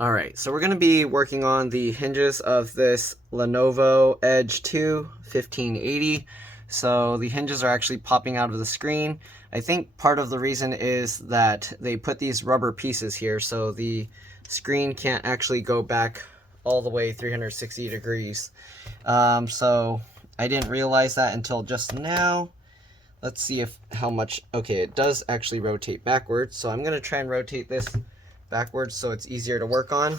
Alright, so we're going to be working on the hinges of this Lenovo Edge 2 1580. So the hinges are actually popping out of the screen. I think part of the reason is that they put these rubber pieces here so the screen can't actually go back all the way 360 degrees. So I didn't realize that until just now. Let's see how much. Okay, it does actually rotate backwards, so I'm going to try and rotate this backwards so it's easier to work on.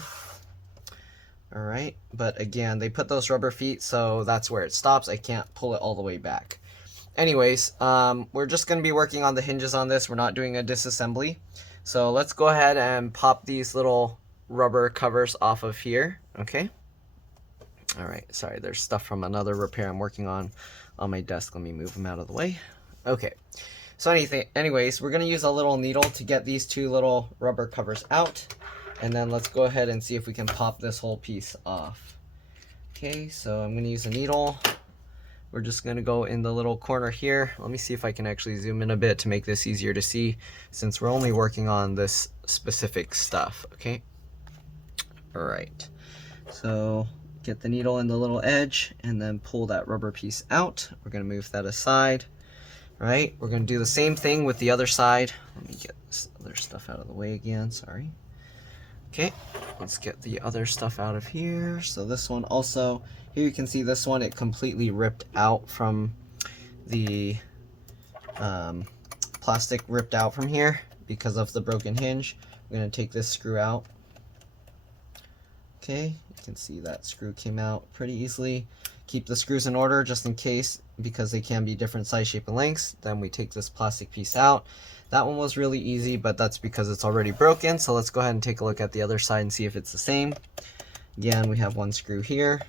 All right, but again, they put those rubber feet, so that's where it stops. I can't pull it all the way back. Anyways, we're just going to be working on the hinges on this. We're not doing a disassembly. So let's go ahead and pop these little rubber covers off of here, okay? All right, sorry, there's stuff from another repair I'm working on my desk. Let me move them out of the way. Okay. So anyways, we're going to use a little needle to get these two little rubber covers out. And then let's go ahead and see if we can pop this whole piece off. Okay, so I'm going to use a needle. We're just going to go in the little corner here. Let me see if I can actually zoom in a bit to make this easier to see, since we're only working on this specific stuff, okay? All right, so get the needle in the little edge and then pull that rubber piece out. We're going to move that aside. Right, we're going to do the same thing with the other side. Let me get this other stuff out of the way again, sorry. Okay, let's get the other stuff out of here. So this one also, here you can see this one, it completely ripped out from the plastic, ripped out from here because of the broken hinge. I'm going to take this screw out. Okay, you can see that screw came out pretty easily. Keep the screws in order just in case, because they can be different size, shape, and lengths. Then we take this plastic piece out. That one was really easy, but that's because it's already broken. So let's go ahead and take a look at the other side and see if it's the same. Again, we have one screw here.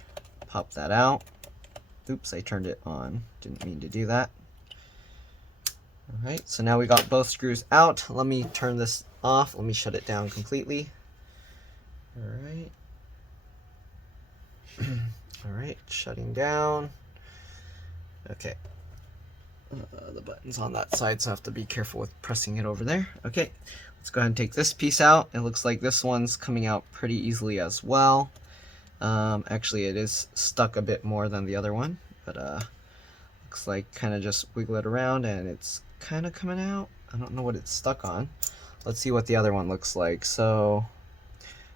Pop that out. Oops, I turned it on. Didn't mean to do that. All right, so now we got both screws out. Let me turn this off. Let me shut it down completely. All right. All right, shutting down. Okay. The button's on that side, so I have to be careful with pressing it over there. Okay, let's go ahead and take this piece out. It looks like this one's coming out pretty easily as well. Actually, it is stuck a bit more than the other one, but looks like kind of just wiggle it around and it's kind of coming out. I don't know what it's stuck on. Let's see what the other one looks like. So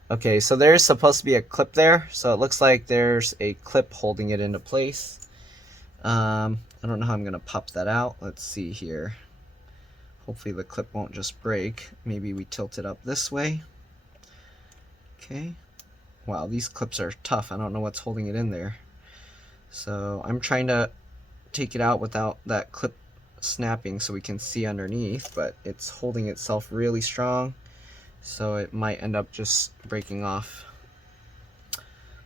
okay, so there's supposed to be a clip there, so it looks like there's a clip holding it into place. I don't know how I'm going to pop that out. Let's see here. Hopefully the clip won't just break. Maybe we tilt it up this way. Okay. Wow, these clips are tough. I don't know what's holding it in there. So I'm trying to take it out without that clip snapping so we can see underneath, but it's holding itself really strong. So it might end up just breaking off.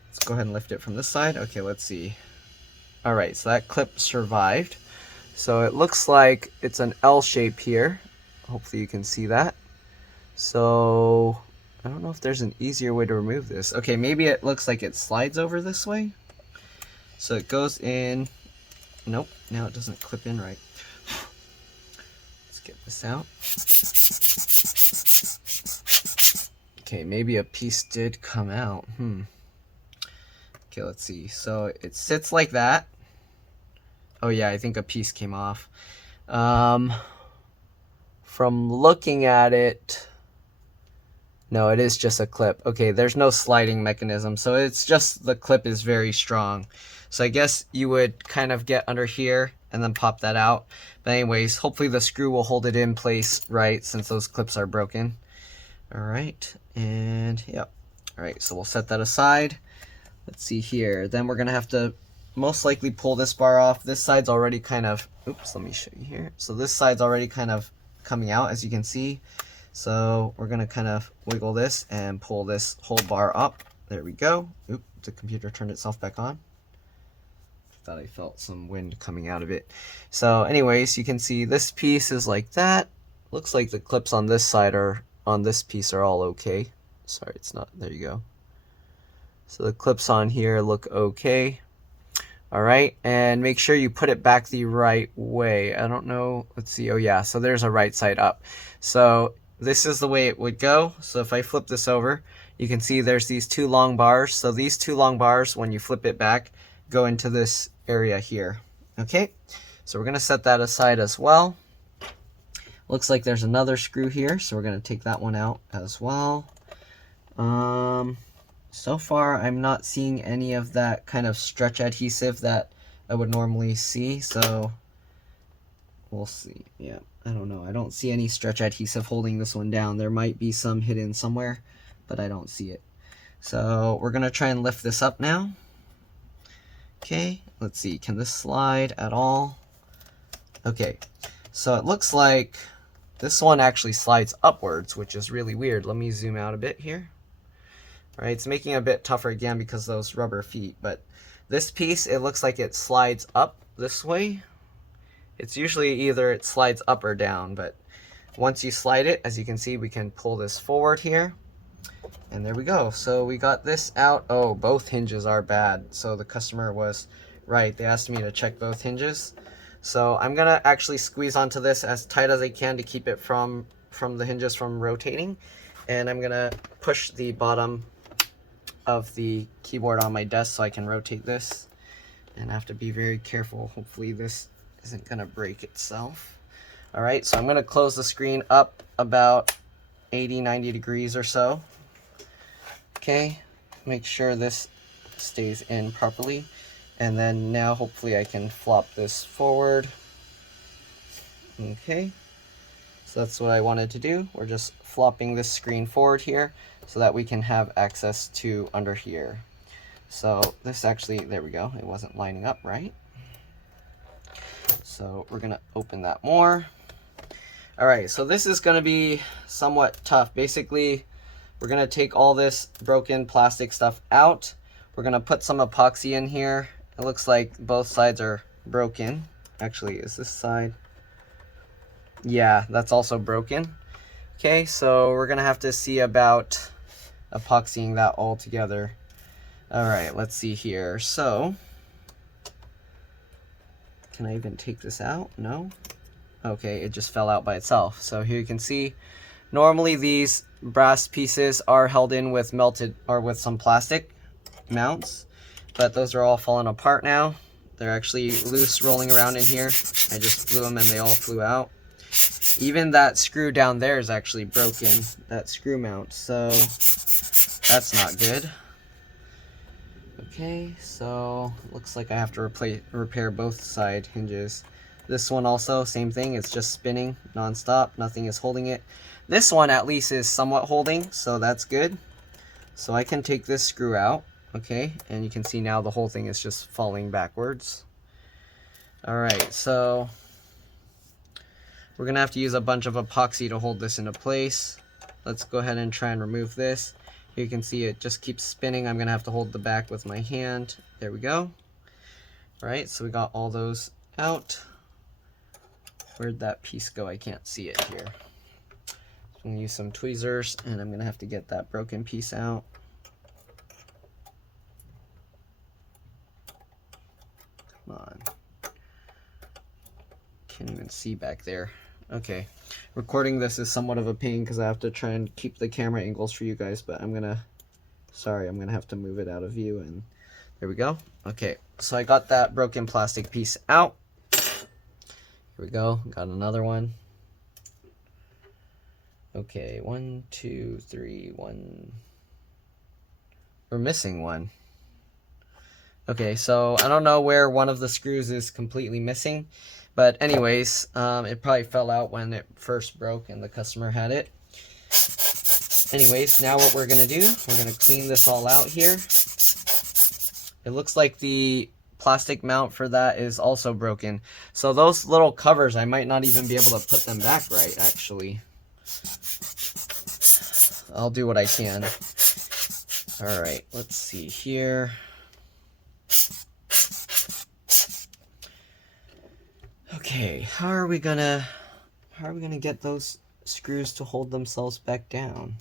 Let's go ahead and lift it from this side. Okay, let's see. All right, so that clip survived. So it looks like it's an L shape here. Hopefully you can see that. So I don't know if there's an easier way to remove this. Okay, maybe it looks like it slides over this way. So it goes in. Nope, now it doesn't clip in right. Let's get this out. Okay, maybe a piece did come out. Okay, let's see. So it sits like that. Oh yeah, I think a piece came off. From looking at it, no, it is just a clip. Okay, there's no sliding mechanism, so it's just the clip is very strong. So I guess you would kind of get under here and then pop that out. But anyways, hopefully the screw will hold it in place right, since those clips are broken. All right, and yep. All right, so we'll set that aside. Let's see here. Then we're gonna have to most likely pull this bar off. This side's already kind of, oops, let me show you here. So this side's already kind of coming out, as you can see. So we're gonna kind of wiggle this and pull this whole bar up. There we go. Oop, the computer turned itself back on. Thought I felt some wind coming out of it. So anyways, you can see this piece is like that. Looks like the clips on this side are, on this piece are all okay. Sorry, it's not, there you go. So the clips on here look okay. All right, and make sure you put it back the right way. I don't know, let's see, oh yeah, so there's a right side up. So this is the way it would go. So if I flip this over, you can see there's these two long bars. So these two long bars, when you flip it back, go into this area here. Okay, so we're going to set that aside as well. Looks like there's another screw here, so we're going to take that one out as well. So far I'm not seeing any of that kind of stretch adhesive that I would normally see, so we'll see. Yeah, I don't know. I don't see any stretch adhesive holding this one down. There might be some hidden somewhere, but I don't see it. So we're going to try and lift this up now. Okay, let's see. Can this slide at all? Okay, so it looks like this one actually slides upwards, which is really weird. Let me zoom out a bit here. All right, it's making it a bit tougher again because of those rubber feet, but this piece, it looks like it slides up this way. It's usually either it slides up or down, but once you slide it, as you can see, we can pull this forward here. And there we go. So we got this out. Oh, both hinges are bad. So the customer was right. They asked me to check both hinges. So I'm going to actually squeeze onto this as tight as I can to keep it from the hinges from rotating. And I'm going to push the bottom of the keyboard on my desk so I can rotate this. And I have to be very careful. Hopefully this isn't going to break itself. All right, so I'm going to close the screen up about 80-90 degrees or so. Okay, make sure this stays in properly. And then now hopefully I can flop this forward. Okay, so that's what I wanted to do. We're just flopping this screen forward here so that we can have access to under here. So this actually, there we go, it wasn't lining up right. So we're gonna open that more. All right, so this is gonna be somewhat tough. Basically, we're gonna take all this broken plastic stuff out. We're gonna put some epoxy in here. It looks like both sides are broken. Actually, is this side? Yeah, that's also broken. Okay, so we're gonna have to see about epoxying that all together. All right, let's see here. So, can I even take this out? No? Okay, it just fell out by itself. So here you can see, normally these brass pieces are held in with melted or with some plastic mounts, but those are all falling apart now. They're actually loose rolling around in here. I just blew them and they all flew out. Even that screw down there is actually broken, that screw mount, so that's not good. Okay, so looks like I have to repair both side hinges. This one also, same thing, it's just spinning non-stop, nothing is holding it. This one at least is somewhat holding, so that's good. So I can take this screw out, okay, and you can see now the whole thing is just falling backwards. Alright, so we're gonna have to use a bunch of epoxy to hold this into place. Let's go ahead and try and remove this. Here you can see it just keeps spinning. I'm gonna have to hold the back with my hand. There we go. All right, so we got all those out. Where'd that piece go? I can't see it here. I'm gonna use some tweezers and I'm gonna have to get that broken piece out. Come on. Can't even see back there. Okay, recording this is somewhat of a pain because I have to try and keep the camera angles for you guys, but I'm gonna have to move it out of view, and there we go. Okay, so I got that broken plastic piece out. Here we go, got another one. Okay, 1, 2, 3, 1. We're missing one. Okay, so I don't know where one of the screws is completely missing. But anyways, it probably fell out when it first broke and the customer had it. Anyways, now what we're going to do, we're going to clean this all out here. It looks like the plastic mount for that is also broken. So those little covers, I might not even be able to put them back right, actually. I'll do what I can. All right, let's see here. Okay, how are we gonna get those screws to hold themselves back down?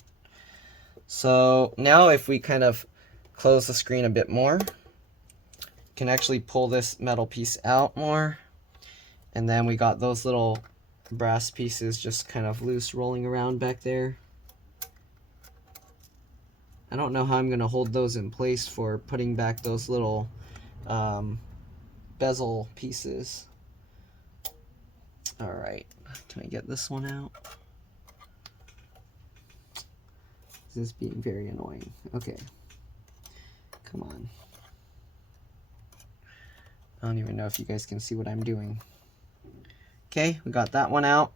So now if we kind of close the screen a bit more, can actually pull this metal piece out more, and then we got those little brass pieces just kind of loose rolling around back there. I don't know how I'm going to hold those in place for putting back those little bezel pieces. All right, can I get this one out? This is being very annoying. Okay, come on. I don't even know if you guys can see what I'm doing. Okay, we got that one out.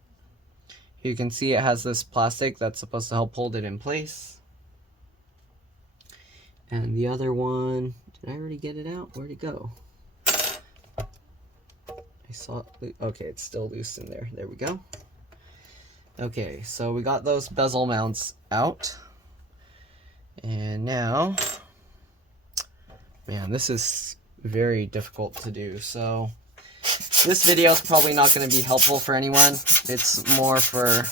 You can see it has this plastic that's supposed to help hold it in place. And the other one, did I already get it out? Where'd it go? I saw it. Okay, it's still loose in there. There we go. Okay, so we got those bezel mounts out. And now, man, this is very difficult to do. So this video is probably not going to be helpful for anyone. It's more for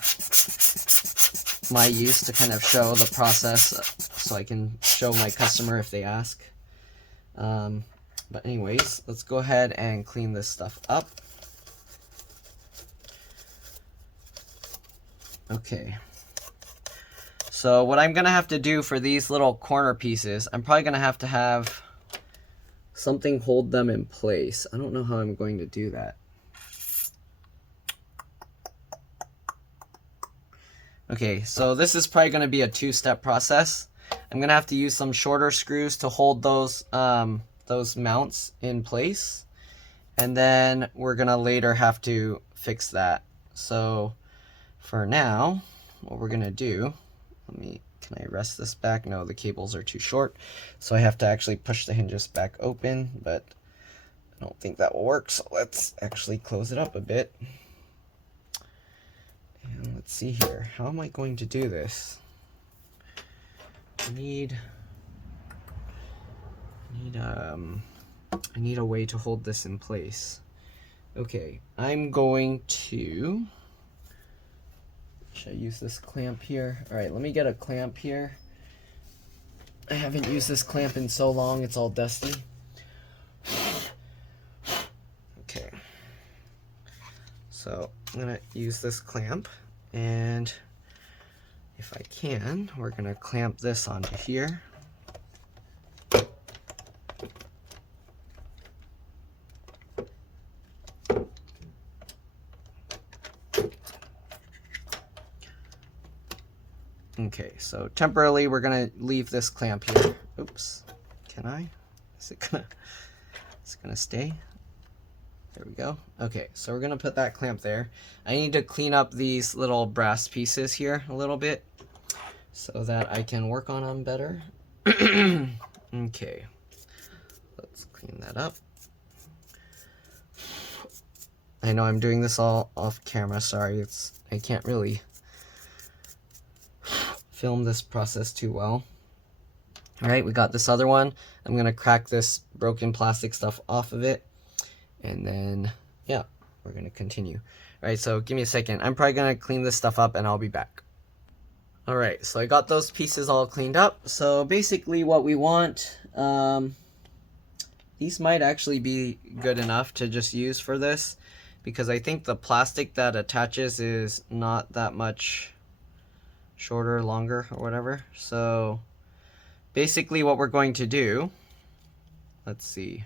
my use to kind of show the process so I can show my customer if they ask. But anyways, let's go ahead and clean this stuff up. Okay. So what I'm going to have to do for these little corner pieces, I'm probably going to have something hold them in place. I don't know how I'm going to do that. Okay, so this is probably going to be a two-step process. I'm going to have to use some shorter screws to hold those mounts in place. And then we're going to later have to fix that. So for now, what we're going to do, can I rest this back? No, the cables are too short. So I have to actually push the hinges back open, but I don't think that will work. So let's actually close it up a bit. And let's see here. How am I going to do this? I need a way to hold this in place. Okay, I'm going to... Should I use this clamp here? All right, let me get a clamp here. I haven't used this clamp in so long, it's all dusty. Okay. So I'm gonna use this clamp, and if I can, we're gonna clamp this onto here. Okay, so temporarily we're gonna leave this clamp here. Oops, can I? Is it gonna stay? There we go. Okay, so we're gonna put that clamp there. I need to clean up these little brass pieces here a little bit so that I can work on them better. Okay, let's clean that up. I know I'm doing this all off camera, sorry, I can't really film this process too well. All right, we got this other one. I'm gonna crack this broken plastic stuff off of it, and then yeah, we're gonna continue. All right, so give me a second. I'm probably gonna clean this stuff up and I'll be back. All right, so I got those pieces all cleaned up. So basically what we want, these might actually be good enough to just use for this, because I think the plastic that attaches is not that much shorter, longer, or whatever. So basically what we're going to do, let's see.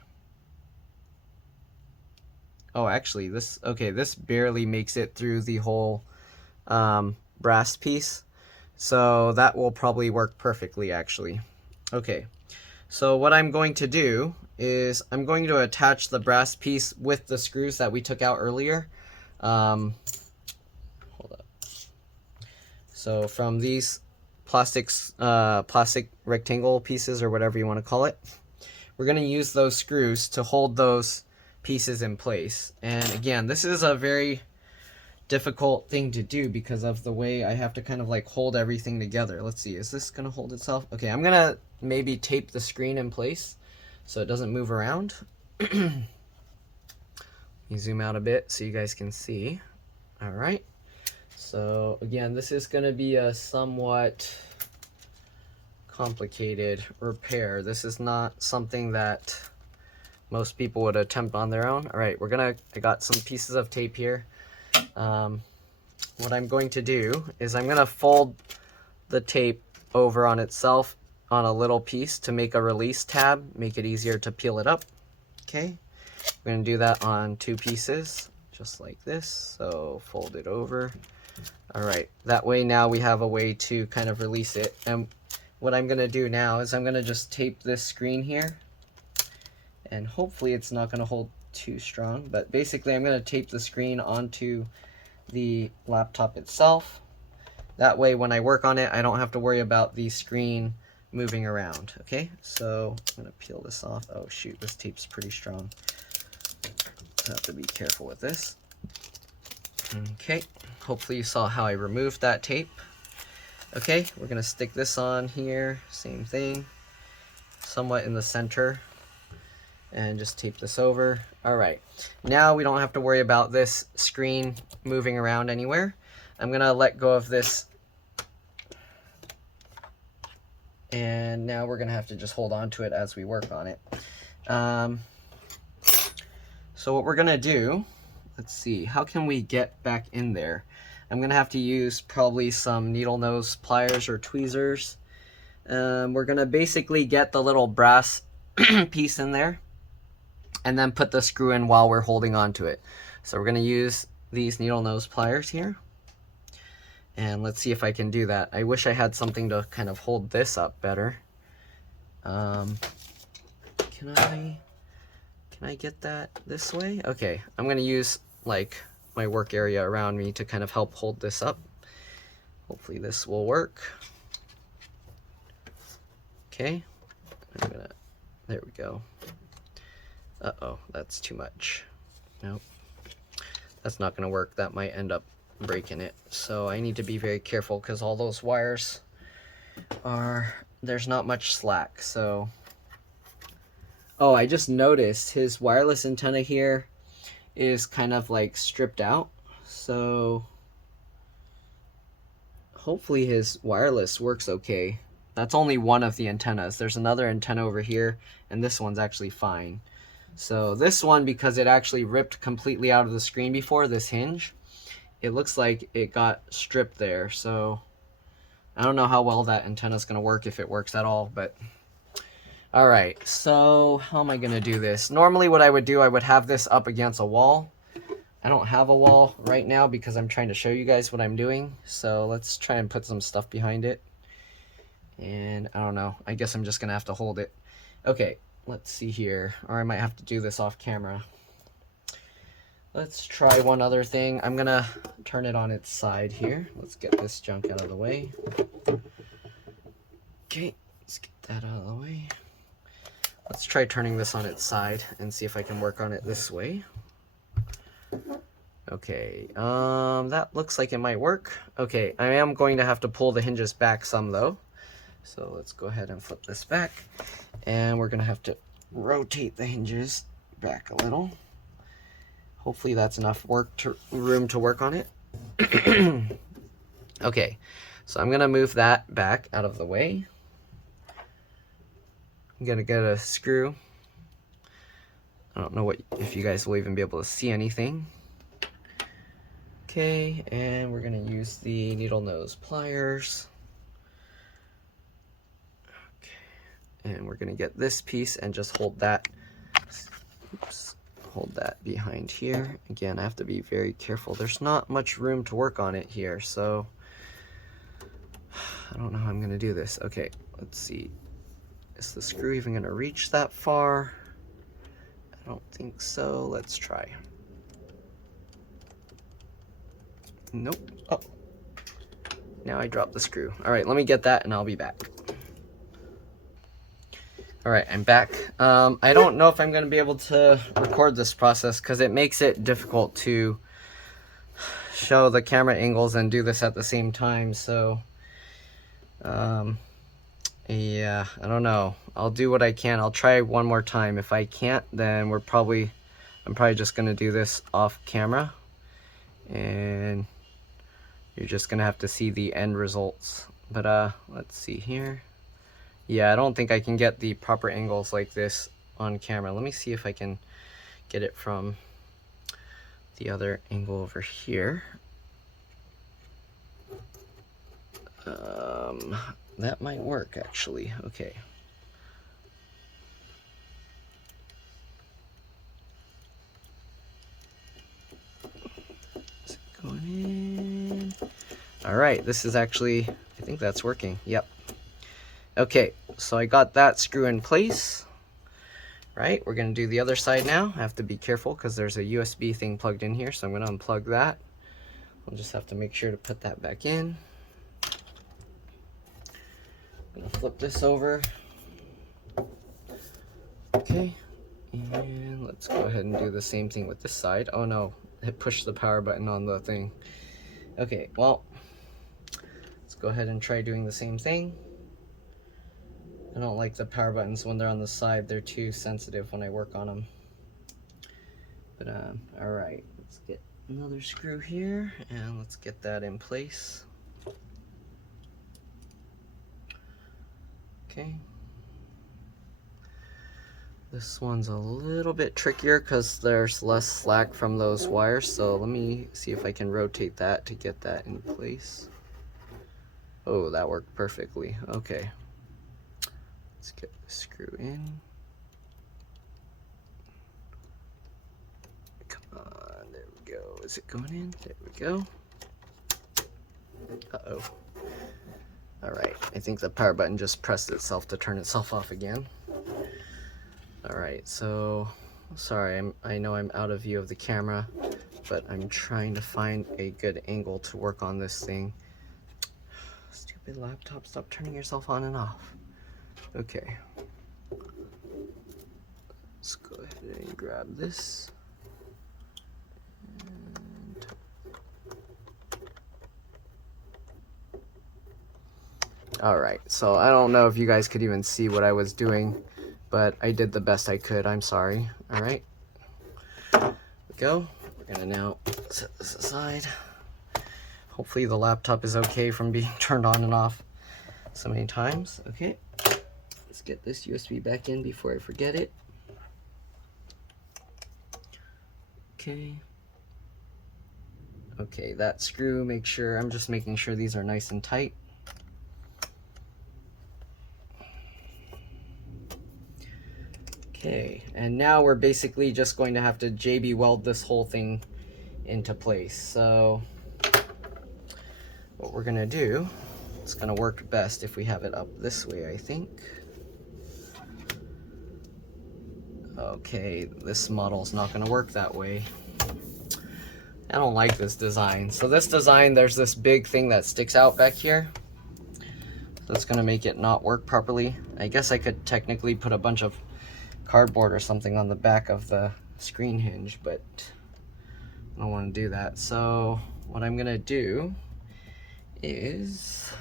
Oh, actually this barely makes it through the whole brass piece. So that will probably work perfectly actually. Okay, so what I'm going to do is I'm going to attach the brass piece with the screws that we took out earlier. Hold up. So from these plastic rectangle pieces, or whatever you want to call it, we're going to use those screws to hold those pieces in place. And again, this is a very difficult thing to do because of the way I have to kind of like hold everything together. Let's see, is this going to hold itself? Okay, I'm going to maybe tape the screen in place so it doesn't move around. Let me zoom out a bit so you guys can see. All right. So again, this is going to be a somewhat complicated repair. This is not something that most people would attempt on their own. All right, I got some pieces of tape here. what I'm going to do is I'm going to fold the tape over on itself on a little piece to make a release tab, make it easier to peel it up. Okay, we're going to do that on 2 pieces, just like this. So fold it over. All right, that way now we have a way to kind of release it. And what I'm going to do now is I'm going to just tape this screen here, and hopefully it's not going to hold too strong, but basically I'm going to tape the screen onto the laptop itself. That way when I work on it, I don't have to worry about the screen moving around. Okay, so I'm going to peel this off. Oh shoot, this tape's pretty strong. I have to be careful with this. Okay, hopefully you saw how I removed that tape. Okay, we're going to stick this on here, same thing, somewhat in the center, and just tape this over. All right, now we don't have to worry about this screen moving around anywhere. I'm gonna let go of this, and now we're gonna have to just hold on to it as we work on it. So what we're gonna do, let's see, how can we get back in there? I'm gonna have to use probably some needle nose pliers or tweezers. We're gonna basically get the little brass piece in there and then put the screw in while we're holding on to it. So we're going to use these needle nose pliers here, and let's see if I can do that. I wish I had something to kind of hold this up better. Can I get that this way? Okay, I'm going to use like my work area around me to kind of help hold this up. Hopefully this will work. Okay, there we go. Uh-oh, that's too much. Nope, that's not gonna work. That might end up breaking it. So I need to be very careful because all those wires there's not much slack. So, oh, I just noticed his wireless antenna here is kind of like stripped out. So hopefully his wireless works okay. That's only one of the antennas. There's another antenna over here, and this one's actually fine. So this one, because it actually ripped completely out of the screen before, this hinge, it looks like it got stripped there. So I don't know how well that antenna is going to work, if it works at all, but all right. So how am I going to do this? Normally what I would do, I would have this up against a wall. I don't have a wall right now because I'm trying to show you guys what I'm doing. So let's try and put some stuff behind it. And I don't know, I guess I'm just going to have to hold it. Okay. Let's see here, or I might have to do this off camera. Let's try one other thing. I'm gonna turn it on its side here. Let's get this junk out of the way. Okay, let's get that out of the way. Let's try turning this on its side and see if I can work on it this way. Okay, that looks like it might work. Okay, I am going to have to pull the hinges back some though. So let's go ahead and flip this back. And we're going to have to rotate the hinges back a little. Hopefully that's enough room to work on it. Okay, so I'm going to move that back out of the way. I'm going to get a screw. I don't know if you guys will even be able to see anything. Okay, and we're going to use the needle nose pliers. And we're going to get this piece and just hold that, hold that behind here. Again, I have to be very careful. There's not much room to work on it here, so I don't know how I'm going to do this. Okay, let's see. Is the screw even going to reach that far? I don't think so. Let's try. Nope. Oh, now I dropped the screw. All right, let me get that and I'll be back. All right, I'm back. I don't know if I'm going to be able to record this process because it makes it difficult to show the camera angles and do this at the same time. So, yeah, I don't know. I'll do what I can. I'll try one more time. If I can't, then I'm probably just going to do this off camera. And you're just going to have to see the end results. But let's see here. Yeah, I don't think I can get the proper angles like this on camera. Let me see if I can get it from the other angle over here. That might work actually. Okay. Is it going in? All right, this is actually, I think that's working. Yep. Okay, so I got that screw in place. Right, we're gonna do the other side now. I have to be careful because there's a USB thing plugged in here, so I'm gonna unplug that. We'll just have to make sure to put that back in. I'm gonna flip this over. Okay, and let's go ahead and do the same thing with this side. Oh no, it pushed the power button on the thing. Okay, well, let's go ahead and try doing the same thing. I don't like the power buttons when they're on the side. They're too sensitive when I work on them. But all right, let's get another screw here and let's get that in place. Okay. This one's a little bit trickier because there's less slack from those wires. So let me see if I can rotate that to get that in place. Oh, that worked perfectly. Okay. Let's get the screw in. Come on, there we go. Is it going in? There we go. Uh-oh. All right, I think the power button just pressed itself to turn itself off again. All right, so sorry, I know I'm out of view of the camera, but I'm trying to find a good angle to work on this thing. Stupid laptop, stop turning yourself on and off. Okay. Let's go ahead and grab this. All right, so I don't know if you guys could even see what I was doing, but I did the best I could. I'm sorry. All right, there we go. We're gonna now set this aside. Hopefully the laptop is okay from being turned on and off so many times. Okay, let's get this USB back in before I forget it. Okay. Okay, that screw, make sure, I'm just making sure these are nice and tight. Okay, and now we're basically just going to have to JB weld this whole thing into place. So what we're gonna do, it's gonna work best if we have it up this way, I think. Okay, this model's not gonna work that way. I don't like this design. So this design, there's this big thing that sticks out back here. So it's gonna make it not work properly. I guess I could technically put a bunch of cardboard or something on the back of the screen hinge, but I don't want to do that. So what I'm gonna do is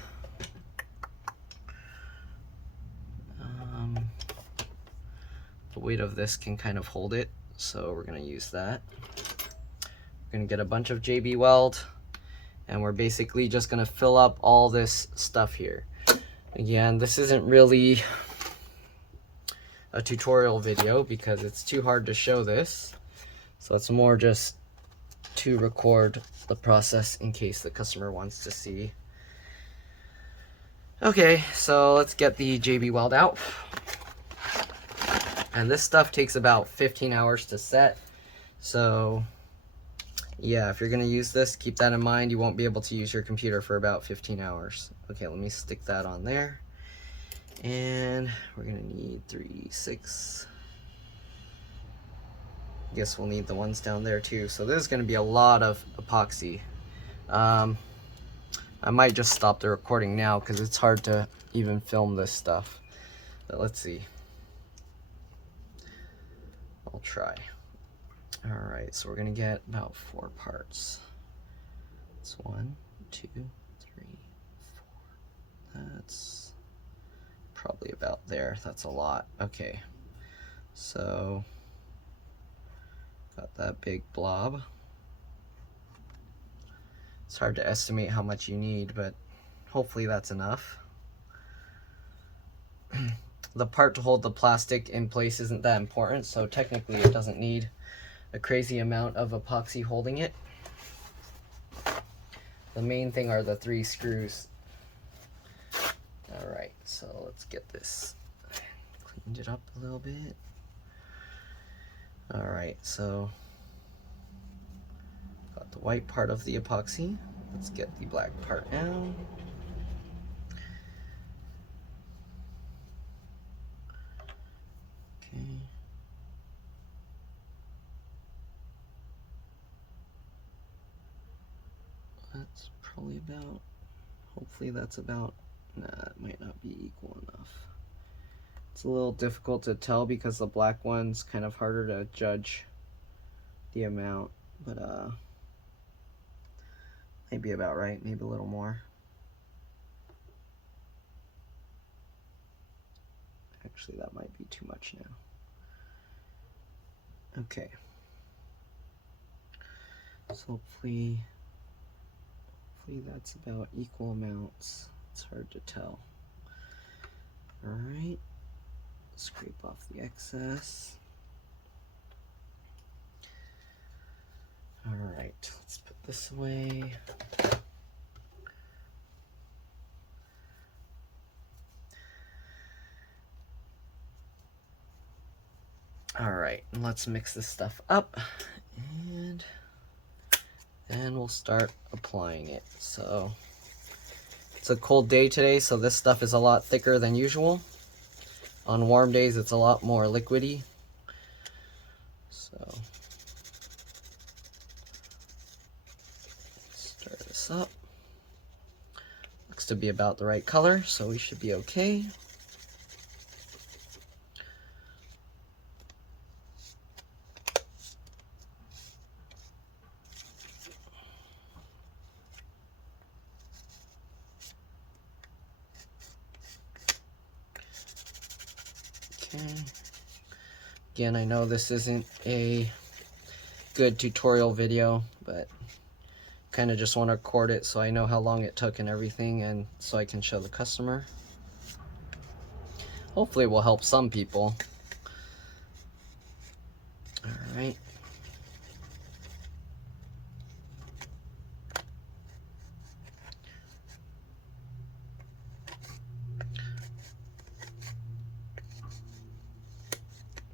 the weight of this can kind of hold it, so we're gonna use that. We're gonna get a bunch of JB Weld, and we're basically just gonna fill up all this stuff here. Again, this isn't really a tutorial video because it's too hard to show this, so it's more just to record the process in case the customer wants to see. Okay, so let's get the JB Weld out. And this stuff takes about 15 hours to set, so yeah, if you're gonna use this, keep that in mind. You won't be able to use your computer for about 15 hours. Okay, let me stick that on there. And we're gonna need 3, 6. I guess we'll need the ones down there too. So there's gonna be a lot of epoxy. I might just stop the recording now because it's hard to even film this stuff. But let's see. I'll try. All right, so we're gonna get about 4 parts. It's 1, 2, 3, 4. That's probably about there. That's a lot. Okay, so got that big blob. It's hard to estimate how much you need, but hopefully that's enough. The part to hold the plastic in place isn't that important, so technically it doesn't need a crazy amount of epoxy holding it. The main thing are the 3 screws. Alright, so let's get this cleaned it up a little bit. Alright, so got the white part of the epoxy. Let's get the black part now. Okay. That's probably about, hopefully that's about, nah, it might not be equal enough. It's a little difficult to tell because the black one's kind of harder to judge the amount, but maybe about right, maybe a little more. Actually, that might be too much now. Okay. So hopefully that's about equal amounts. It's hard to tell. Alright. Scrape off the excess. Alright, let's put this away. Alright, let's mix this stuff up, and then we'll start applying it. So, it's a cold day today, so this stuff is a lot thicker than usual. On warm days, it's a lot more liquidy. So, stir this up. Looks to be about the right color, so we should be okay. Okay. Again, I know this isn't a good tutorial video, but kind of just want to record it so I know how long it took and everything, and so I can show the customer. Hopefully it will help some people. Alright.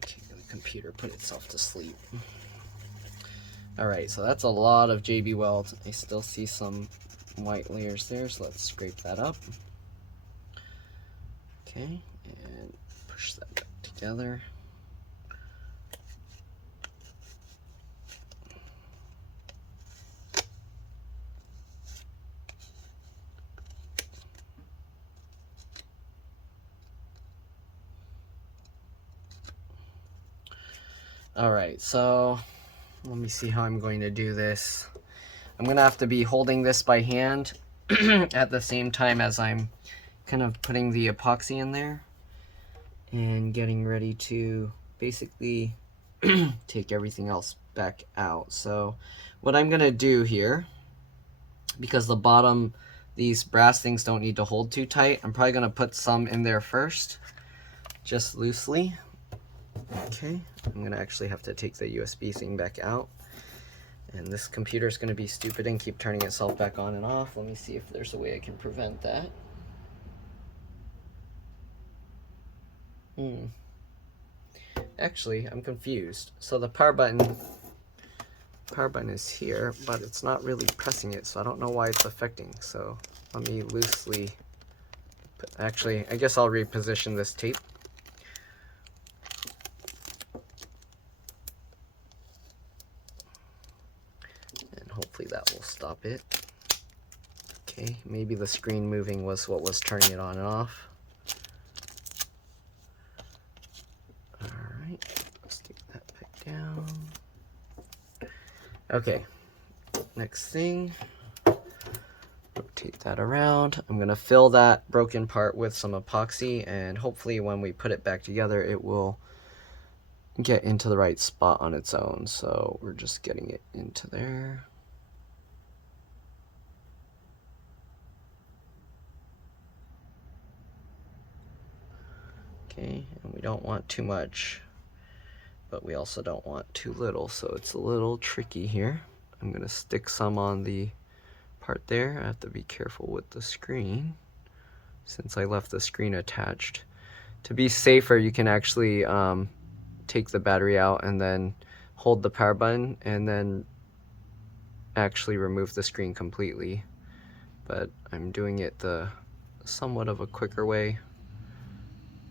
Okay, the computer put itself to sleep. Alright, so that's a lot of JB Weld. I still see some white layers there, so let's scrape that up. Okay, and push that back together. Alright, so let me see how I'm going to do this. I'm going to have to be holding this by hand at the same time as I'm kind of putting the epoxy in there and getting ready to basically take everything else back out. So what I'm going to do here, because the bottom, these brass things don't need to hold too tight, I'm probably going to put some in there first, just loosely. Okay, I'm going to actually have to take the USB thing back out. And this computer is going to be stupid and keep turning itself back on and off. Let me see if there's a way I can prevent that. Actually, I'm confused. So the power button is here, but it's not really pressing it, so I don't know why it's affecting. So let me loosely actually, I guess I'll reposition this tape. And hopefully that will stop it. Okay, maybe the screen moving was what was turning it on and off. Alright, let's take that back down. Okay, next thing, rotate that around. I'm going to fill that broken part with some epoxy, and hopefully when we put it back together it will get into the right spot on its own. So we're just getting it into there. Okay, and we don't want too much, but we also don't want too little, so it's a little tricky here. I'm gonna stick some on the part there. I have to be careful with the screen since I left the screen attached. To be safer, you can actually take the battery out and then hold the power button and then actually remove the screen completely. But I'm doing it the somewhat of a quicker way.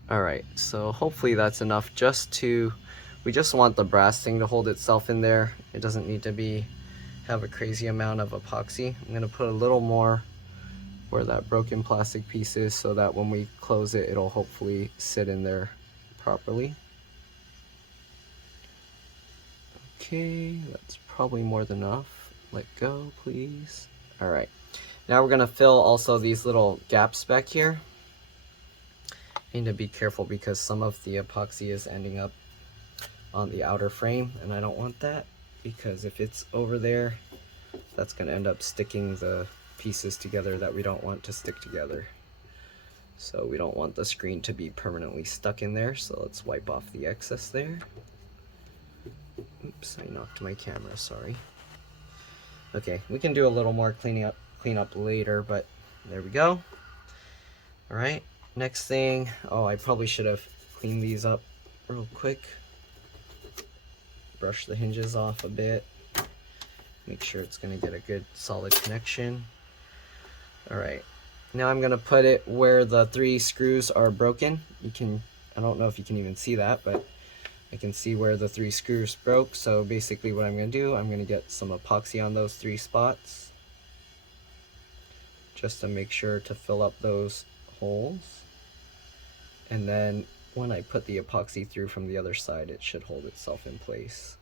Alright, so hopefully that's enough we just want the brass thing to hold itself in there. It doesn't need to have a crazy amount of epoxy. I'm gonna put a little more where that broken plastic piece is so that when we close it, it'll hopefully sit in there properly. Okay, that's probably more than enough. Let go, please. Alright, now we're gonna fill also these little gaps back here. Need to be careful because some of the epoxy is ending up on the outer frame, and I don't want that, because if it's over there, that's going to end up sticking the pieces together that we don't want to stick together. So we don't want the screen to be permanently stuck in there, so let's wipe off the excess there. Oops, I knocked my camera, sorry. Okay, we can do a little more cleanup later, but there we go. Alright. Next thing, oh, I probably should have cleaned these up real quick. Brush the hinges off a bit. Make sure it's going to get a good solid connection. Alright, now I'm going to put it where the 3 screws are broken. I don't know if you can even see that, but I can see where the 3 screws broke. So basically what I'm going to do, I'm going to get some epoxy on those 3 spots, just to make sure to fill up those holes. And then when I put the epoxy through from the other side, it should hold itself in place.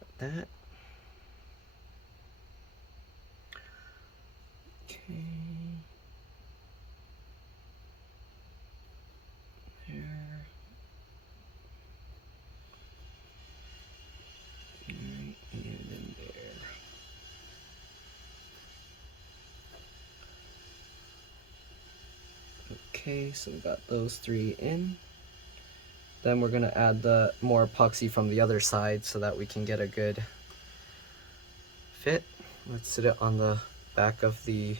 Like that. Okay. There. Right, and in there. Okay, so we got those 3 in. Then we're going to add the more epoxy from the other side so that we can get a good fit. Let's sit it on the back of the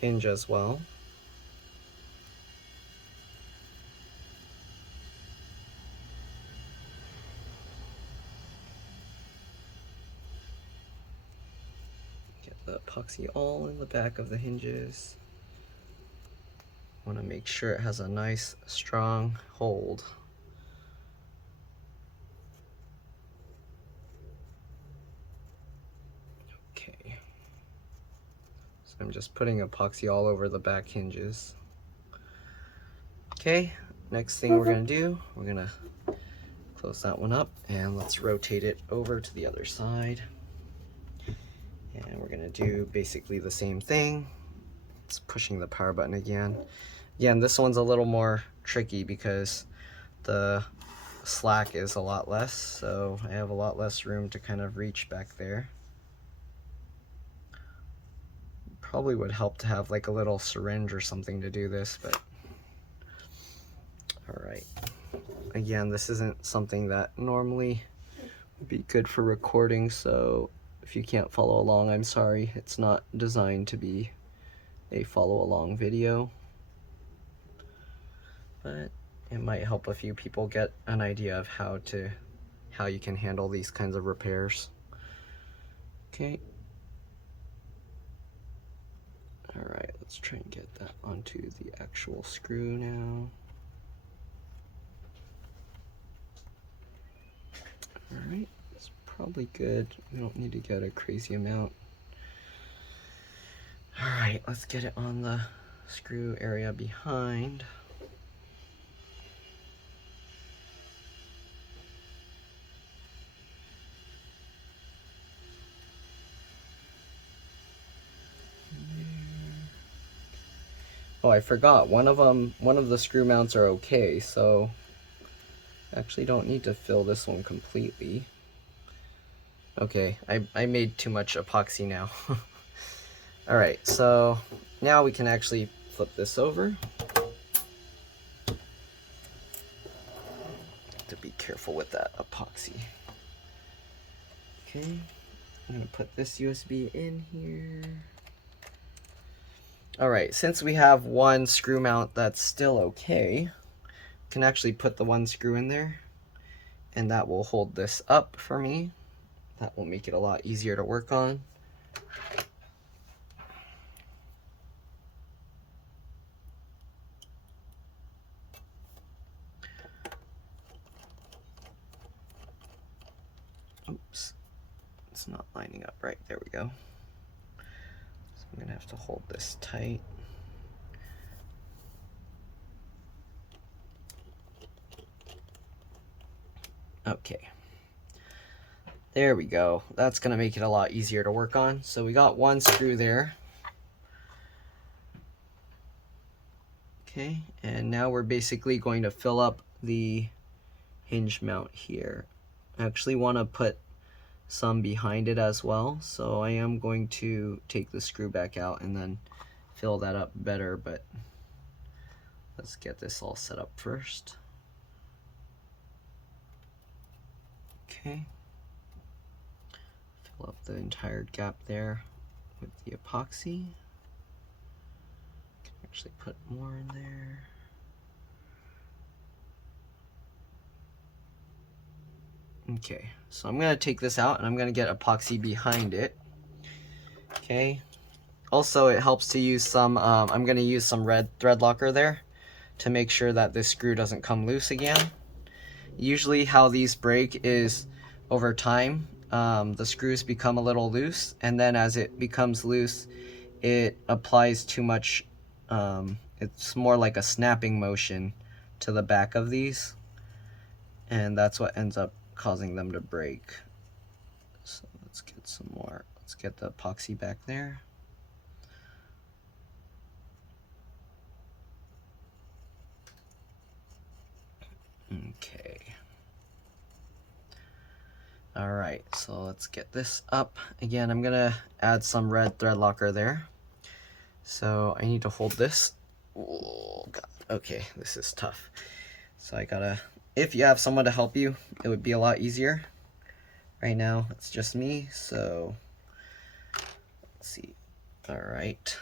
hinge as well. Get the epoxy all in the back of the hinges. Want to make sure it has a nice strong hold. Okay, so I'm just putting epoxy all over the back hinges. Okay, next thing we're going to do, we're going to close that one up, and let's rotate it over to the other side. And we're going to do basically the same thing. It's pushing the power button again. Again, this one's a little more tricky because the slack is a lot less, so I have a lot less room to kind of reach back there. Probably would help to have like a little syringe or something to do this, but alright. Again, this isn't something that normally would be good for recording, so if you can't follow along, I'm sorry. It's not designed to be a follow along video, but it might help a few people get an idea of how you can handle these kinds of repairs. Okay. Alright, let's try and get that onto the actual screw now. Alright, it's probably good. We don't need to get a crazy amount. Alright, let's get it on the screw area behind. Oh, I forgot. One of the screw mounts are okay, so actually don't need to fill this one completely. Okay, I made too much epoxy now. Alright, so now we can actually flip this over. have to be careful with that epoxy. Okay, I'm gonna put this USB in here. All right, since we have one screw mount that's still okay, can actually put the one screw in there, and that will hold this up for me. That will make it a lot easier to work on. Oops, it's not lining up right. There we go. So I'm gonna have to hold this tight. Okay. There we go. That's gonna make it a lot easier to work on. So we got one screw there. Okay, and now we're basically going to fill up the hinge mount here. I actually want to put some behind it as well, so I am going to take the screw back out and then fill that up better, but let's get this all set up first. Okay, fill up the entire gap there with the epoxy. Can actually put more in there. Okay, so I'm gonna take this out and I'm gonna get epoxy behind it. Okay, also it helps to use some, I'm gonna use some red thread locker there to make sure that this screw doesn't come loose again. Usually how these break is over time, the screws become a little loose, and then as it becomes loose, it applies too much, it's more like a snapping motion to the back of these, and that's what ends up causing them to break. So let's get some more. Let's get the epoxy back there. Okay. All right, so let's get this up. Again, I'm gonna add some red thread locker there. So I need to hold this. Oh God, okay, this is tough. So I gotta, if you have someone to help you, it would be a lot easier. Right now, it's just me, so let's see. All right,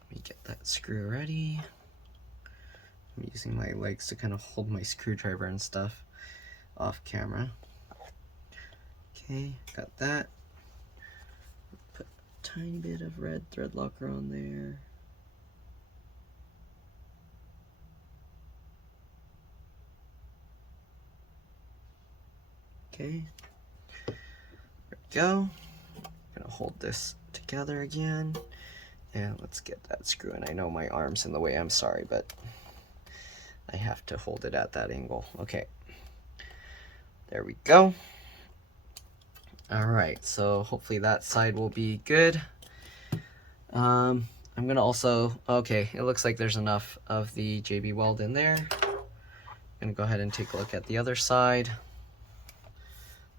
let me get that screw ready. I'm using my legs to kind of hold my screwdriver and stuff off camera. Okay, got that. Put a tiny bit of red thread locker on there. Okay, there we go. I'm gonna hold this together again, and let's get that screw in. I know my arm's in the way, I'm sorry, but I have to hold it at that angle. Okay, there we go. All right, so hopefully that side will be good. I'm gonna also, okay, it looks like there's enough of the JB Weld in there. I'm gonna go ahead and take a look at the other side.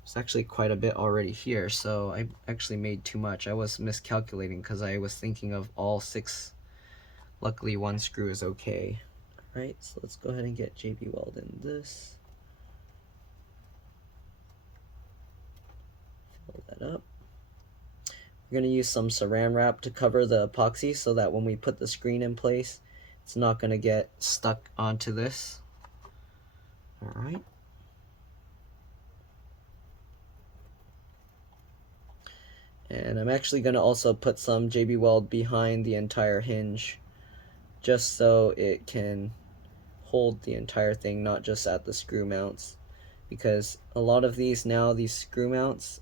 There's actually quite a bit already here, so I actually made too much. I was miscalculating because I was thinking of all 6. Luckily, one screw is okay. All right, so let's go ahead and get JB Weld in this. Fill that up. We're going to use some saran wrap to cover the epoxy so that when we put the screen in place, it's not going to get stuck onto this. All right. And I'm actually going to also put some JB Weld behind the entire hinge just so it can hold the entire thing, not just at the screw mounts, because a lot of these now, these screw mounts,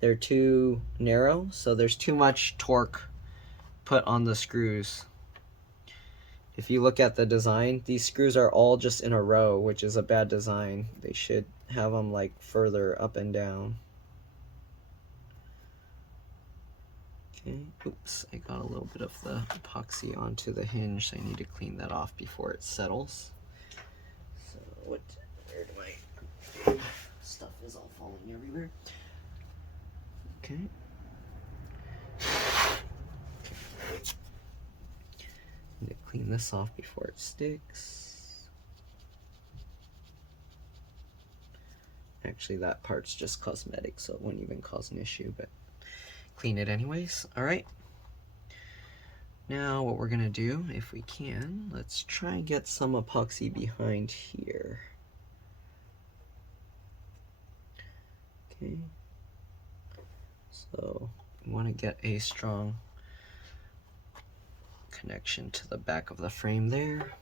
they're too narrow, so there's too much torque put on the screws. If you look at the design, these screws are all just in a row, which is a bad design. They should have them like further up and down. Okay, oops, I got a little bit of the epoxy onto the hinge, so I need to clean that off before it settles. So where do my stuff is all falling everywhere. Okay. Need to clean this off before it sticks. Actually, that part's just cosmetic, so it wouldn't even cause an issue, but clean it anyways. All right. Now what we're gonna do, if we can, let's try and get some epoxy behind here. Okay. So we want to get a strong connection to the back of the frame there.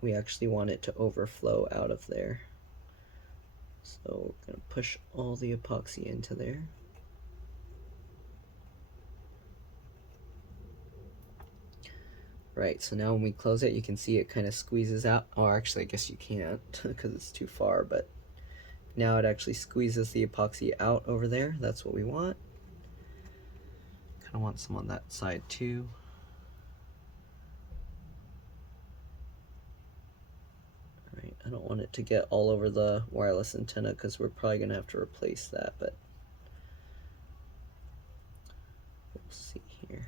We actually want it to overflow out of there. So we're going to push all the epoxy into there. Right, so now when we close it, you can see it kind of squeezes out. Oh, actually, I guess you can't because it's too far, but now it actually squeezes the epoxy out over there. That's what we want. Kind of want some on that side too. Right, I don't want it to get all over the wireless antenna because we're probably going to have to replace that, but we'll see here.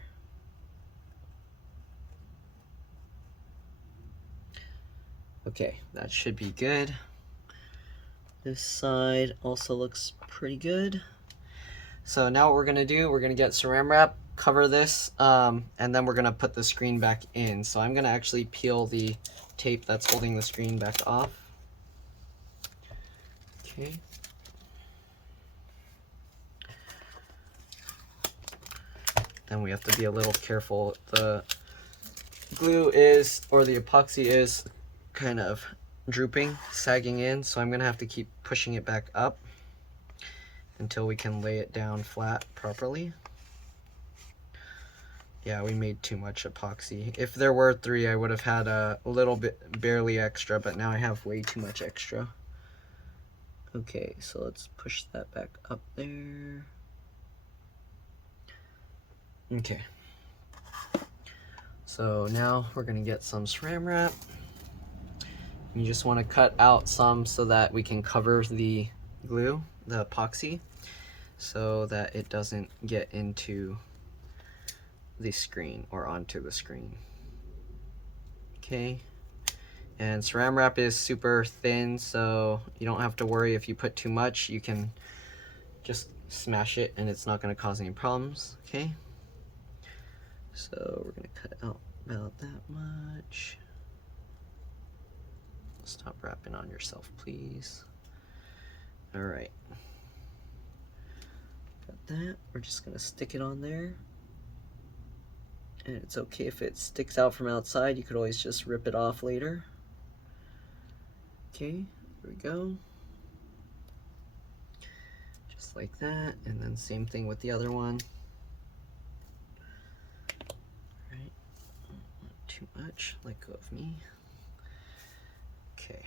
Okay, that should be good. This side also looks pretty good. So now what we're gonna do, we're gonna get saran wrap, cover this, and then we're gonna put the screen back in. So I'm gonna actually peel the tape that's holding the screen back off. Okay. Then we have to be a little careful. The glue is, or the epoxy is, kind of drooping, sagging in, so I'm gonna have to keep pushing it back up until we can lay it down flat properly. Yeah, we made too much epoxy. If there were 3, I would have had a little bit, barely extra, but now I have way too much extra. Okay, so let's push that back up there. Okay. So now we're gonna get some saran wrap. You just want to cut out some so that we can cover the glue, the epoxy, so that it doesn't get into the screen or onto the screen. Okay, and saran wrap is super thin, so you don't have to worry if you put too much. You can just smash it and it's not going to cause any problems. Okay, so we're going to cut out about that much. Stop wrapping on yourself, please. All right, got that. We're just gonna stick it on there, and it's okay if it sticks out from outside. You could always just rip it off later. Okay, there we go, just like that. And then same thing with the other one. All right, not too much, let go of me. Okay,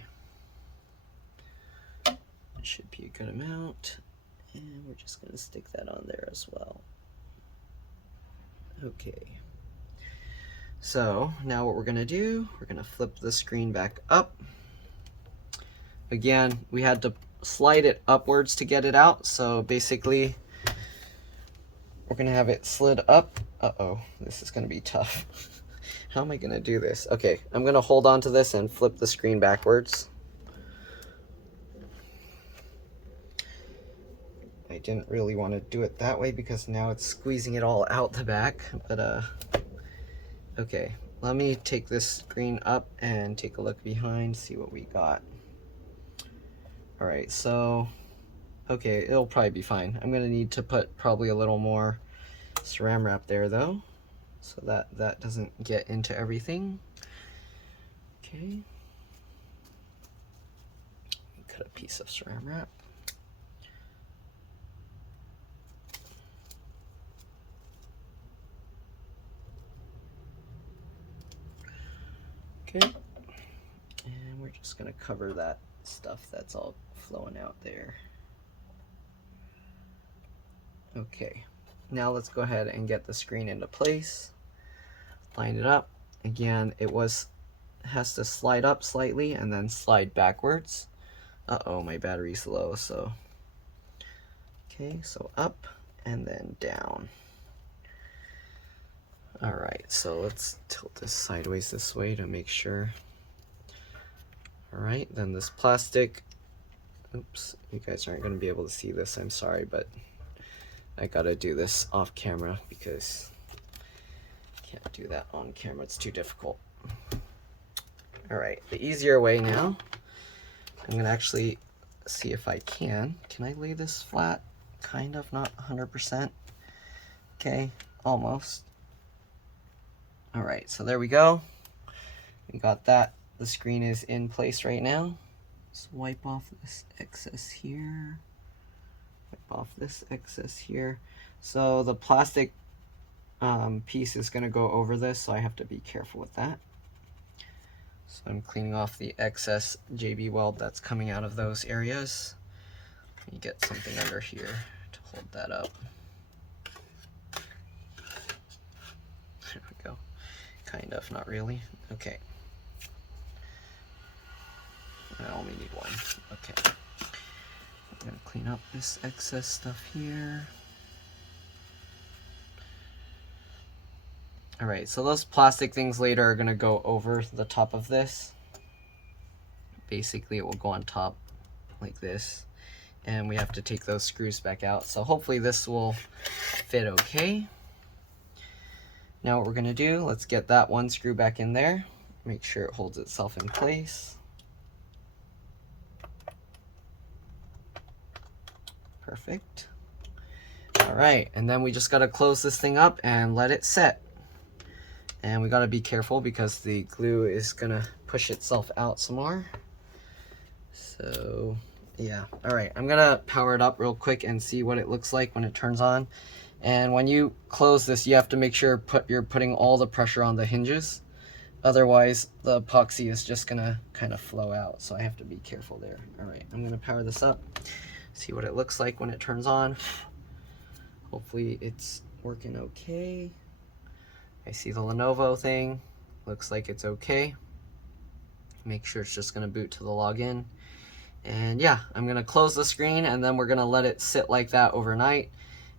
that should be a good amount, and we're just going to stick that on there as well. Okay, so now what we're going to do, we're going to flip the screen back up. Again, we had to slide it upwards to get it out, so basically we're going to have it slid up. Uh-oh, this is going to be tough. How am I going to do this? Okay, I'm going to hold on to this and flip the screen backwards. I didn't really want to do it that way because now it's squeezing it all out the back, but okay, let me take this screen up and take a look behind, see what we got. All right, so okay, it'll probably be fine. I'm gonna need to put probably a little more saran wrap there though, so that doesn't get into everything. Okay, cut a piece of saran wrap. Okay, and we're just gonna cover that stuff that's all flowing out there. Okay, now let's go ahead and get the screen into place. Line it up. Again, it has to slide up slightly and then slide backwards. Uh-oh, my battery's low, so okay, so up and then down. All right, right, so let's tilt this sideways this way to make sure. All right, then this plastic, oops, you guys aren't going to be able to see this, I'm sorry, but I gotta do this off camera because I can't do that on camera, it's too difficult. All right, the easier way now, I'm gonna actually see if I can I lay this flat? Kind of, not 100%. Okay, almost. All right, so there we go. We got that. The screen is in place right now. Let's wipe off this excess here. Wipe off this excess here. So the plastic piece is going to go over this, so I have to be careful with that. So I'm cleaning off the excess JB Weld that's coming out of those areas. Let me get something under here to hold that up. There we go. Kind of, not really. Okay. I only need one. Okay. I'm gonna clean up this excess stuff here. All right, so those plastic things later are gonna go over the top of this. Basically, it will go on top like this, and we have to take those screws back out. So hopefully this will fit okay. Now what we're gonna do, let's get that one screw back in there. Make sure it holds itself in place. Perfect. All right, and then we just gotta close this thing up and let it set. And we gotta be careful because the glue is gonna push itself out some more. So yeah, all right, I'm gonna power it up real quick and see what it looks like when it turns on. And when you close this, you have to make sure you're putting all the pressure on the hinges. Otherwise, the epoxy is just gonna kind of flow out. So I have to be careful there. All right, I'm gonna power this up. See what it looks like when it turns on. Hopefully it's working okay. I see the Lenovo thing. Looks like it's okay. Make sure it's just gonna boot to the login. And yeah, I'm gonna close the screen and then we're gonna let it sit like that overnight.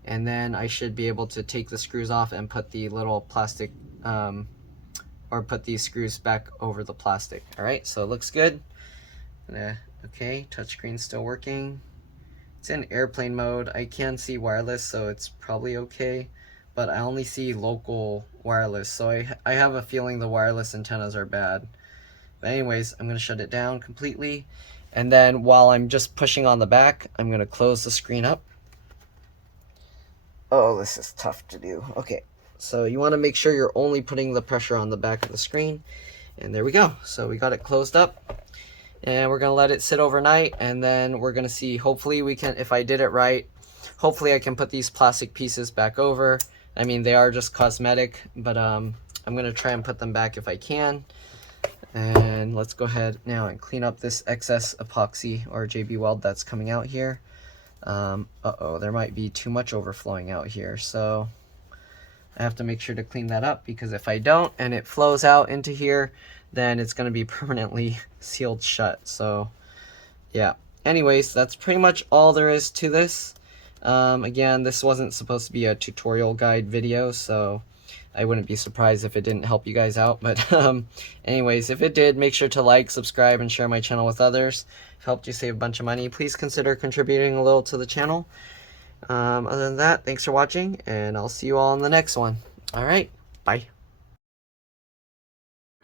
And then I should be able to take the screws off and put the little plastic, or put these screws back over the plastic. All right, so it looks good. Okay, touchscreen's still working. It's in airplane mode. I can see wireless, so it's probably okay, but I only see local wireless, so I have a feeling the wireless antennas are bad. But anyways, I'm gonna shut it down completely, and then while I'm just pushing on the back, I'm gonna close the screen up. Oh, this is tough to do. Okay, so you wanna make sure you're only putting the pressure on the back of the screen, and there we go. So we got it closed up. And we're gonna let it sit overnight, and then we're gonna see, hopefully we can, if I did it right, hopefully I can put these plastic pieces back over. I mean, they are just cosmetic, but I'm gonna try and put them back if I can. And let's go ahead now and clean up this excess epoxy or JB Weld that's coming out here. Uh-oh, there might be too much overflowing out here, so I have to make sure to clean that up, because if I don't and it flows out into here, then it's going to be permanently sealed shut. So yeah, anyways, that's pretty much all there is to this. Again, this wasn't supposed to be a tutorial guide video, so I wouldn't be surprised if it didn't help you guys out. But anyways, if it did, make sure to like, subscribe, and share my channel with others. If it helped you save a bunch of money, please consider contributing a little to the channel. Other than that, thanks for watching, and I'll see you all in the next one. All right, bye.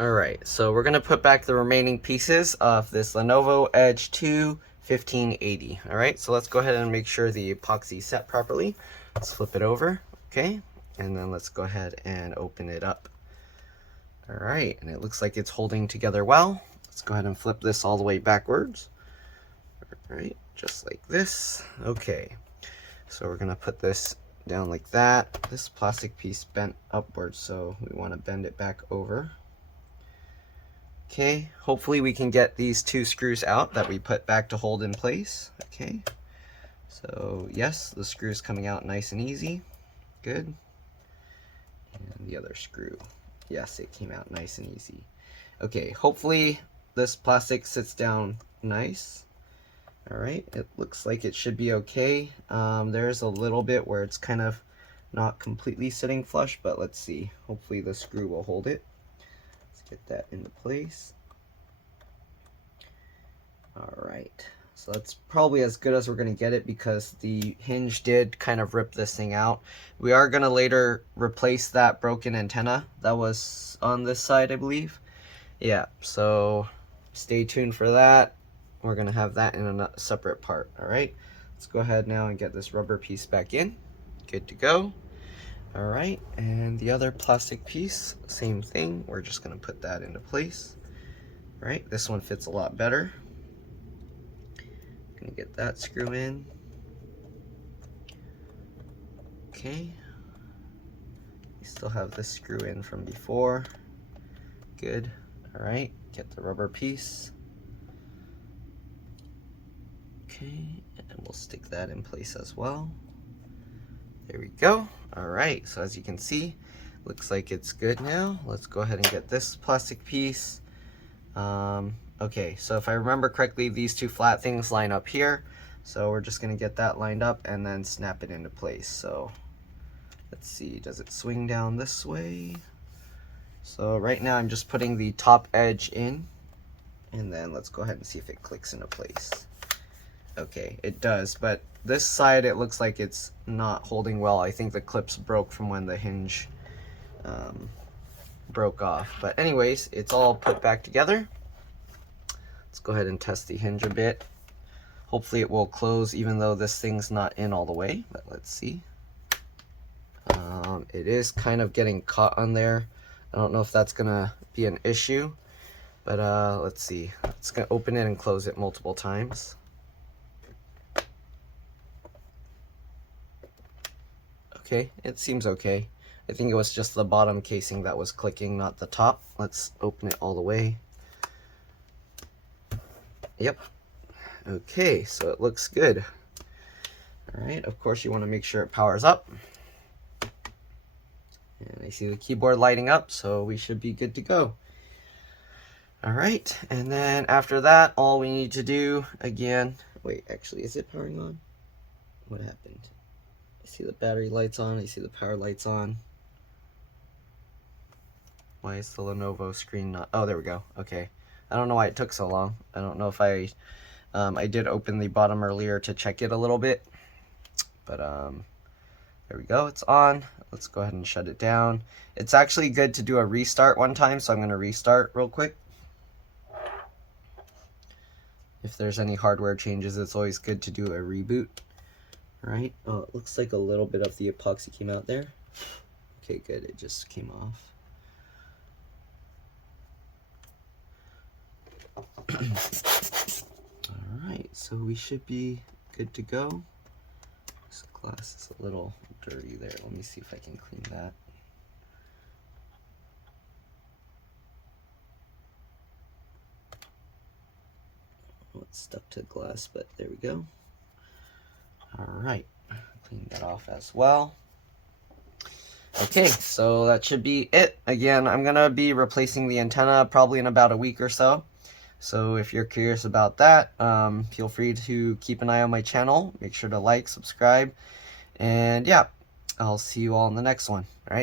Alright, so we're going to put back the remaining pieces of this Lenovo Edge 2 1580. Alright, so let's go ahead and make sure the epoxy set properly. Let's flip it over, okay, and then let's go ahead and open it up. Alright, and it looks like it's holding together well. Let's go ahead and flip this all the way backwards. Alright, just like this. Okay, so we're going to put this down like that. This plastic piece bent upwards, so we want to bend it back over. Okay, hopefully we can get these two screws out that we put back to hold in place. Okay, so yes, the screw's coming out nice and easy. Good. And the other screw. Yes, it came out nice and easy. Okay, hopefully this plastic sits down nice. Alright, it looks like it should be okay. There's a little bit where it's kind of not completely sitting flush, but let's see. Hopefully the screw will hold it. Let's get that into place. Alright, so that's probably as good as we're going to get it because the hinge did kind of rip this thing out. We are going to later replace that broken antenna that was on this side, I believe. Yeah, so stay tuned for that. We're going to have that in a separate part. Alright, let's go ahead now and get this rubber piece back in. Good to go. Alright, and the other plastic piece, same thing. We're just going to put that into place. Alright, this one fits a lot better. Going to get that screw in. Okay. We still have this screw in from before. Good. Alright, get the rubber piece. Okay, and we'll stick that in place as well. There we go. Alright, so as you can see, looks like it's good now. Let's go ahead and get this plastic piece. Okay, so if I remember correctly, these two flat things line up here. So we're just going to get that lined up and then snap it into place. So let's see, does it swing down this way? So right now I'm just putting the top edge in, and then let's go ahead and see if it clicks into place. Okay, it does, but this side it looks like it's not holding well. I think the clips broke from when the hinge broke off. But anyways, it's all put back together. Let's go ahead and test the hinge a bit. Hopefully it will close even though this thing's not in all the way, but let's see. It is kind of getting caught on there. I don't know if that's gonna be an issue, but let's see. It's gonna open it and close it multiple times. Okay, it seems okay. I think it was just the bottom casing that was clicking, not the top. Let's open it all the way. Yep. Okay, so it looks good. Alright, of course you want to make sure it powers up. And I see the keyboard lighting up, so we should be good to go. Alright, and then after that, all we need to do, again... Wait, actually, is it powering on? What happened? I see the battery lights on, I see the power lights on. Why is the Lenovo screen not... Oh, there we go. Okay. I don't know why it took so long. I don't know if I did open the bottom earlier to check it a little bit. But there we go. It's on. Let's go ahead and shut it down. It's actually good to do a restart one time, so I'm going to restart real quick. If there's any hardware changes, it's always good to do a reboot. Right? Oh, it looks like a little bit of the epoxy came out there. Okay, good. It just came off. Alright, so we should be good to go. This glass is a little dirty there. Let me see if I can clean that. Oh, it's stuck to the glass, but there we go. Alright, clean that off as well. Okay, so that should be it. Again, I'm going to be replacing the antenna probably in about a week or so. So if you're curious about that, feel free to keep an eye on my channel. Make sure to like, subscribe, and yeah, I'll see you all in the next one. All right.